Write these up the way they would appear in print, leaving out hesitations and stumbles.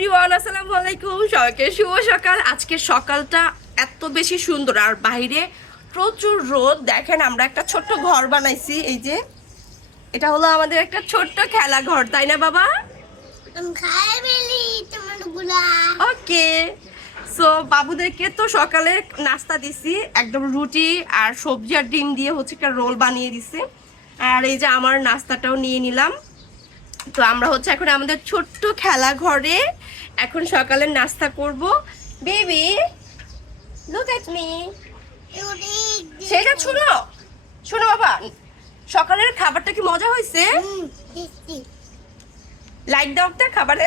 Everyone, আসসালামু আলাইকুম। সবাইকে শুভ সকাল। আজকের সকালটা এত বেশি সুন্দর আর বাইরে প্রচুর রোদ। দেখেন আমরা একটা ছোট্ট ঘর বানাইছি। এই যে এটা হলো আমাদের একটা ছোট্ট খেলা ঘর, তাই না বাবা? ওকে, সো বাবুদেরকে তো সকালে নাস্তা দিছি, একদম রুটি আর সবজি আর ডিম দিয়ে হচ্ছে একটা রোল বানিয়ে দিছি। আর এই যে আমার নাস্তাটাও নিয়ে নিলাম। তো আমরা হচ্ছে এখন আমাদের ছোট্ট খেলা ঘরে এখন সকালের নাস্তা করব। Baby look at me. সেটা শোনো শোনো বাবা, সকালের খাবারটা কি মজা হয়েছে? লাইক দাও একটা খাবারে।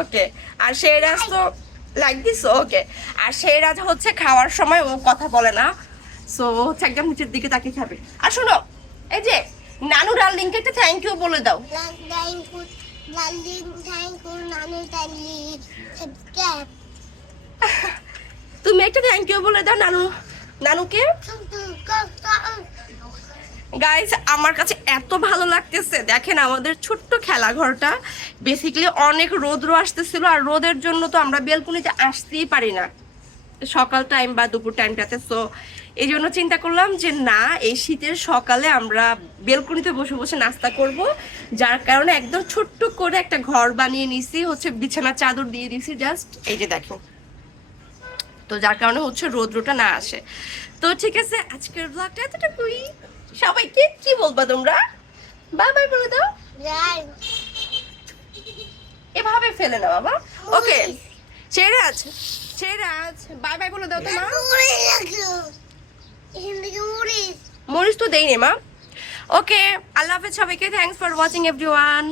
ওকে, আর সেরাজ তো লাইক দিস। ওকে, আর সেরাজ হচ্ছে খাওয়ার সময় ও কথা বলে না, সো হচ্ছে একদম নিচের দিকে তাকিয়ে খাবে। আর শোনো, এই যে নানু ডার্লিংকে একটা থ্যাংক ইউ বলে দাও। তুমি একটা থ্যাংক ইউ বলে দাও নানু নানুকে। গাইস, আমার কাছে এত ভালো লাগতেছে। দেখেন আমাদের ছোট্ট খেলাঘরটা, বেসিক্যালি অনেক রোদ্র আসতেছিল আর রোদের জন্য তো আমরা বেলকুনিতে আসতেই পারি না সকাল টাইম বা দুপুর টাইমটাতে। সো এই জন্য চিন্তা করলাম যে না, এই শীতের সকালে আমরা বেলকুনিতে বসে বসে নাস্তা করব। যার কারণে একদম ছোট্ট করে একটা ঘর বানিয়ে নিছি, হচ্ছে বিছানার চাদর দিয়ে দিছি জাস্ট, এই যে দেখো। তো যার কারণে হচ্ছে রোদ্রটা না আসে। তো ঠিক আছে, আজকের ব্লগটা এতটুকুই। সবাইকে কি বলবা তোমরা? বাই বাই বলে দাও। এভাবে ফেলে না বাবা। ওকে, সেরাজ সেরাজ বাই বাই বলে দাও তো মা। মরিচ তো দেই নে মা। ওকে, আল্লাহ হাফেজ সবাইকে। Thanks for watching everyone.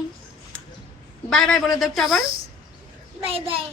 Bye bye বলে দাও আবার। Bye bye.